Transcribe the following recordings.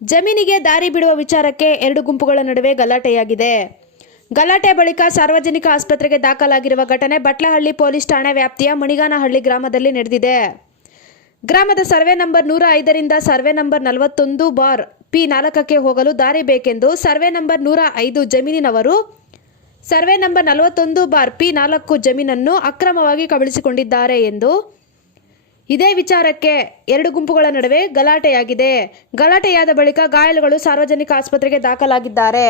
ಜಮೀನಿಗೆ ದಾರಿ ಬಿಡುವ ವಿಚಾರಕ್ಕೆ ಎರಡು ಗುಂಪುಗಳ ನಡುವೆ ಗಲಾಟೆಯಾಗಿದೆ. ಗಲಾಟೆ ಬಳಿಕ ಸಾರ್ವಜನಿಕ ಆಸ್ಪತ್ರೆಗೆ ದಾಖಲಾಗಿರುವ ಘಟನೆ ಬಟ್ಲಹಳ್ಳಿ ಪೊಲೀಸ್ ಠಾಣೆ ವ್ಯಾಪ್ತಿಯ ಮಣಿಗಾನಹಳ್ಳಿ ಗ್ರಾಮದಲ್ಲಿ ನಡೆದಿದೆ. ಗ್ರಾಮದ ಸರ್ವೆ ನಂಬರ್ 105ರಿಂದ ಸರ್ವೆ ನಂಬರ್ 41/P4ಕ್ಕೆ ಹೋಗಲು ದಾರಿ ಬೇಕೆಂದು ಸರ್ವೆ ನಂಬರ್ 105 ಜಮೀನಿನವರು ಸರ್ವೆ ನಂಬರ್ 41/P4 ಜಮೀನನ್ನು ಅಕ್ರಮವಾಗಿ ಕಬಳಿಸಿಕೊಂಡಿದ್ದಾರೆ ಎಂದು ಇದೇ ವಿಚಾರಕ್ಕೆ ಎರಡು ಗುಂಪುಗಳ ನಡುವೆ ಗಲಾಟೆಯಾಗಿದೆ. ಗಲಾಟೆಯಾದ ಬಳಿಕ ಗಾಯಾಳುಗಳು ಸಾರ್ವಜನಿಕ ಆಸ್ಪತ್ರೆಗೆ ದಾಖಲಾಗಿದ್ದಾರೆ.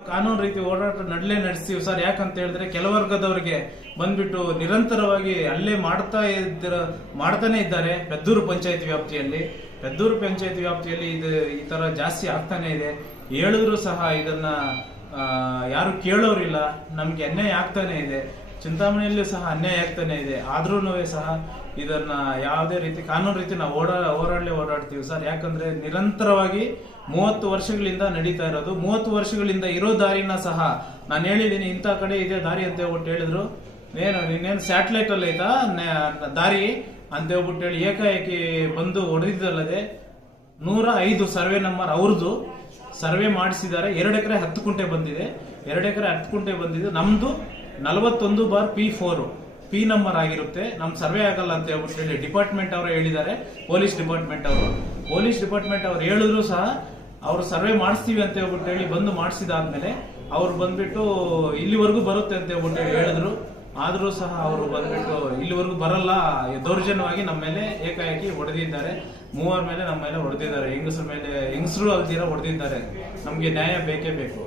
ಕಾನೂನು ರೀತಿ ಓಡಾಟ ನಡೆಸ್ತೀವಿ ಸರ್. ಯಾಕಂತ ಹೇಳಿದ್ರೆ ಕೆಲ ವರ್ಗದವರಿಗೆ ಬಂದ್ಬಿಟ್ಟು ನಿರಂತರವಾಗಿ ಅಲ್ಲೇ ಮಾಡ್ತಾನೆ ಇದ್ದಾರೆ. ಪೆದ್ದೂರು ಪಂಚಾಯತಿ ವ್ಯಾಪ್ತಿಯಲ್ಲಿ ಇದು ಈ ತರ ಜಾಸ್ತಿ ಆಗ್ತಾನೆ ಇದೆ. ಹೇಳಿದ್ರು ಸಹ ಇದನ್ನ ಯಾರು ಕೇಳೋರಿಲ್ಲ. ನಮ್ಗೆ ಅನ್ಯಾಯ ಆಗ್ತಾನೆ ಇದೆ. ಚಿಂತಾಮಣಿಯಲ್ಲೂ ಸಹ ಅನ್ಯಾಯ ಆಗ್ತಾನೆ ಇದೆ. ಆದ್ರೂ ಸಹ ಇದನ್ನ ಯಾವುದೇ ರೀತಿ ಕಾನೂನು ರೀತಿ ನಾವು ಓಡಾಡ್ತೀವಿ ಸರ್. ಯಾಕಂದ್ರೆ ನಿರಂತರವಾಗಿ 30 ವರ್ಷಗಳಿಂದ ನಡೀತಾ ಇರೋದು. 30 ವರ್ಷಗಳಿಂದ ಇರೋ ದಾರಿನ ಸಹ ನಾನು ಹೇಳಿದೀನಿ, ಇಂಥ ಕಡೆ ಇದೆ ದಾರಿ ಅಂತ ಹೇಳ್ಬಿಟ್ಟು ಹೇಳಿದ್ರು. ನೀನೇನು ಸ್ಯಾಟಲೈಟ್ ಅಲ್ಲಿ ಐತಾ ದಾರಿ ಅಂತ ಹೇಳ್ಬಿಟ್ಟು ಹೇಳಿ ಏಕಾಏಕಿ ಬಂದು ಹೊಡೆದಿದ್ದಲ್ಲದೆ 105 ಸರ್ವೆ ನಂಬರ್ ಅವ್ರದ್ದು ಸರ್ವೆ ಮಾಡಿಸಿದ್ದಾರೆ. 2 ಎಕರೆ 10 ಕುಂಟೆ ಬಂದಿದೆ. 2 ಎಕರೆ 10 ಕುಂಟೆ ಬಂದಿದ್ದು ನಮ್ದು 41/P4 P ನಂಬರ್ ಆಗಿರುತ್ತೆ. ನಮ್ ಸರ್ವೆ ಆಗಲ್ಲ ಅಂತ ಹೇಳ್ಬಿಟ್ಟು ಹೇಳಿ ಡಿಪಾರ್ಟ್ಮೆಂಟ್ ಅವರು ಹೇಳಿದ್ದಾರೆ. ಪೊಲೀಸ್ ಡಿಪಾರ್ಟ್ಮೆಂಟ್ ಅವರು ಹೇಳಿದ್ರು ಸಹ ಅವ್ರು ಸರ್ವೆ ಮಾಡಿಸ್ತೀವಿ ಅಂತ ಹೇಳ್ಬಿಟ್ಟು ಹೇಳಿ ಬಂದು ಮಾಡಿಸಿದಾದ್ಮೇಲೆ ಅವ್ರು ಬಂದ್ಬಿಟ್ಟು ಇಲ್ಲಿವರೆಗೂ ಬರುತ್ತೆ ಅಂತ ಹೇಳ್ಬಿಟ್ಟು ಹೇಳಿದ್ರು. ಆದ್ರೂ ಸಹ ಅವರು ಬಂದ್ಬಿಟ್ಟು ಇಲ್ಲಿವರೆಗೂ ಬರಲ್ಲ, ದೌರ್ಜನ್ಯವಾಗಿ ನಮ್ಮ ಮೇಲೆ ಏಕಾಏಕಿ ಹೊಡೆದಿದ್ದಾರೆ. 3 ಮೇಲೆ ನಮ್ಮ ಮೇಲೆ ಹೊಡೆದಿದ್ದಾರೆ. ಹೆಂಗಸರು ಅಲ್ದಿರ ಹೊಡೆದಿದ್ದಾರೆ. ನಮ್ಗೆ ನ್ಯಾಯ ಬೇಕೇ ಬೇಕು.